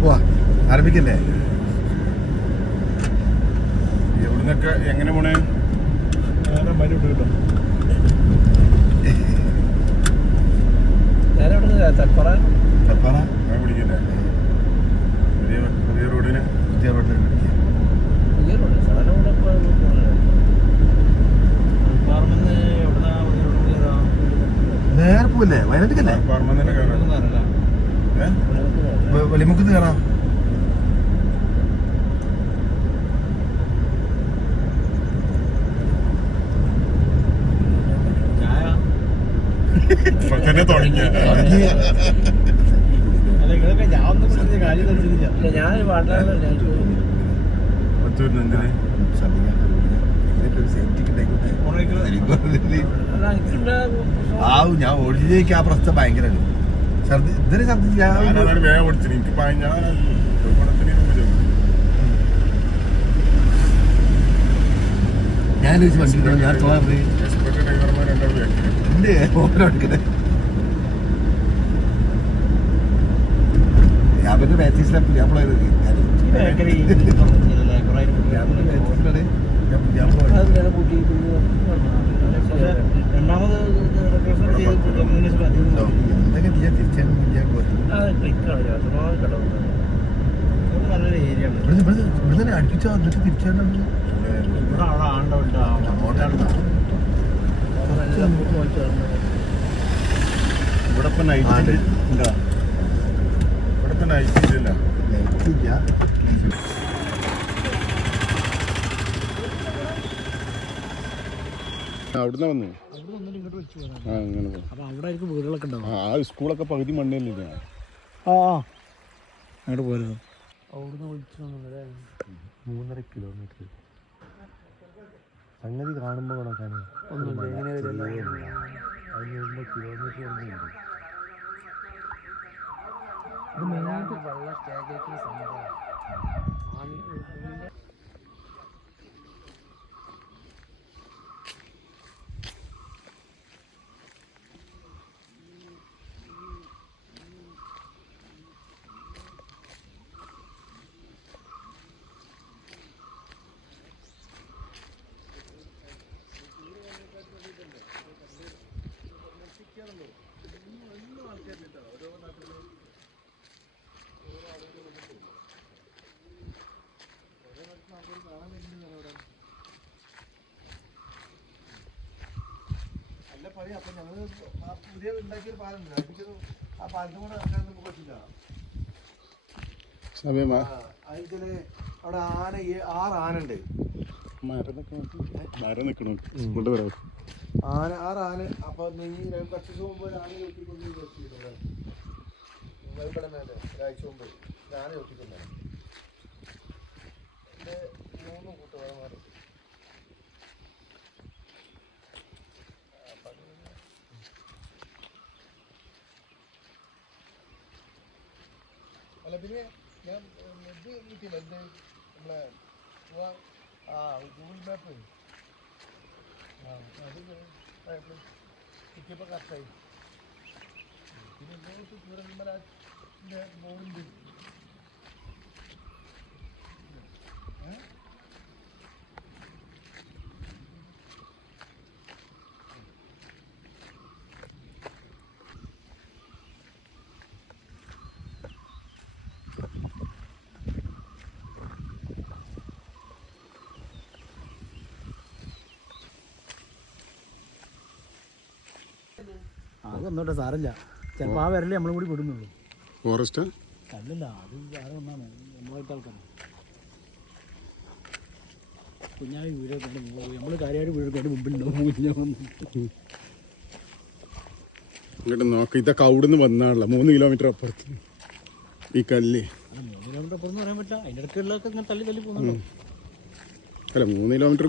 പോവാ ആരംഭിക്കല്ലേ? എവിടുന്നൊക്കെ എങ്ങനെ പോണേ? പിടിക്കല്ലേ പുതിയ റോഡിന് നേരെ പോവല്ലേ? വയനാട്ടിക്കല്ലേ? വലിമുക്കത്ത് കയറാം. ഞാൻ ഓടിച്ചിലേക്ക് ആ പ്രശ്നം ഭയങ്കര ഇതിന് ഞാൻ ഞാൻ തോന്നുന്നത് അവരുടെ ബാറ്റീസിലെ അടുപ്പിച്ചോ എന്നിട്ട് തിരിച്ചാണ് ഇവിടെ ഇപ്പൊ നൈറ്റ് ഉണ്ടോ? ഇവിടെ ഇപ്പൊ നൈറ്റ് ഇല്ല. അവിടുന്ന് വന്നു വീടുകളൊക്കെ ആ സ്കൂളൊക്കെ പകുതി മണ്ണില്ല. അങ്ങോട്ട് പോരുന്നു. 3.5 കിലോമീറ്റർ സംഗതി കാണുമ്പോൾ കണക്കാണ്. കിലോമീറ്റർ അപ്പൊ ഞങ്ങള് പുതിയ ഉണ്ടാക്കിയൊരു പാലുണ്ട്. ആ പാലത്തും കൂടെ നടക്കാൻ നമുക്ക് പറ്റില്ല. അതില് അവിടെ 6 ആനുണ്ട്. 6 ആന. അപ്പൊ കുറച്ച് ദിവസം മുമ്പ് ഒരു ആന ചോട്ടിക്കൊണ്ട് ചോട്ടിയിട്ടുണ്ട്. ഇവിടെ മേലെ ഒരാഴ്ച മുമ്പ് ആന ചോട്ടിട്ടുണ്ട്. 3 കൂട്ടുകാരന്മാർ. അല്ല പിന്നെ ഞാൻ ഇത് കിട്ടിയില്ല. എന്ത് നമ്മളെ ഗൂഗിൾ മാപ്പ് അത് കിട്ടിയപ്പോൾ കറക്റ്റായി. പിന്നെ ചൂരന്മലൻ്റെ ബോർഡുണ്ട്. അതൊന്നോട്ടെ സാരല്ല. ചിലപ്പോൾ ആ വരല്ലേ നമ്മളും കൂടി വിടുന്നുള്ളൂ. ഫോറസ്റ്റ് അല്ലല്ല, അത് വേറെ ഒന്നാണ്. നമ്മളായിട്ട് ആൾക്കാർ കുഞ്ഞായി വീടൊക്കെ നമ്മൾ കാര്യമായിട്ട് വീടൊക്കെ മുമ്പിലുണ്ടാവും. ഇങ്ങോട്ട് നോക്ക്. ഇതൊക്കെ അവിടുന്ന് വന്നാണല്ലോ 3 കിലോമീറ്റർ അപ്പുറത്ത് ഈ കല്ല്. 3 കിലോമീറ്റർ അപ്പുറം പറയാൻ പറ്റില്ല. അതിൻ്റെ ഇടയ്ക്കുള്ളതൊക്കെ ഇങ്ങനെ തള്ളി പോകുന്നുണ്ടോ? അല്ല 3 കിലോമീറ്റർ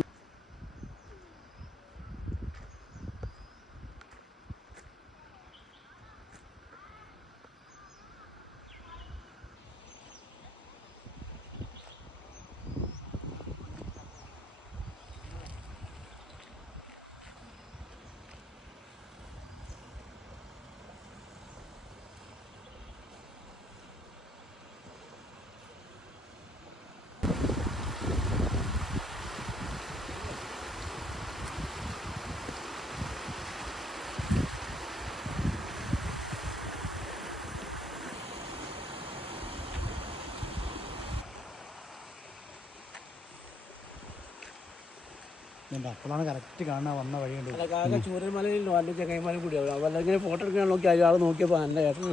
ഇതുണ്ട് അപ്പോഴാണ് കറക്റ്റ് കാണാൻ വന്ന വഴി കണ്ടത്. അല്ല കാക്ക ചൂരൽമലയിലും അല്ല ചങ്ങായിമാരും കൂടിയാവും അവരുടെ ഇങ്ങനെ ഫോട്ടോ എടുക്കാൻ നോക്കി അയാൾ നോക്കിയപ്പോൾ നല്ല ചേട്ടൻ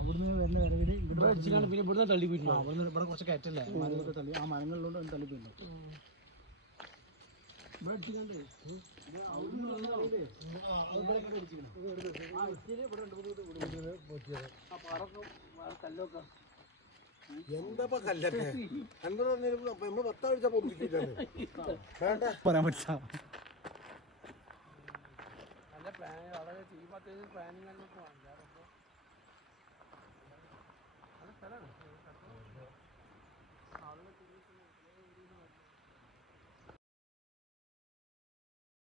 അവിടുന്ന് വരുന്ന വരവില് ഇവിടെ അടിച്ചിട്ടാണ് പിന്നെ ഇവിടുന്ന് തള്ളി പോയിട്ടുണ്ടോ അവിടുന്ന് ഇവിടെ കുറച്ച് കയറ്റല്ലേ മരങ്ങളൊക്കെ തള്ളി ആ മരങ്ങളിലോട്ട് തള്ളിപ്പോയിട്ടുണ്ട്. ഇവിടെ അടിച്ചിട്ടുണ്ട് എന്താ കല്ലൊക്കെ എന്താ നമ്മൾ പത്താഴ്ച പൊന്തിക്കില്ലല്ലോ വേണ്ട പറയാൻ പറ്റില്ല. നല്ല പ്ലാൻ വളരെ പ്ലാനിങ് നല്ല സ്ഥലമാണ്.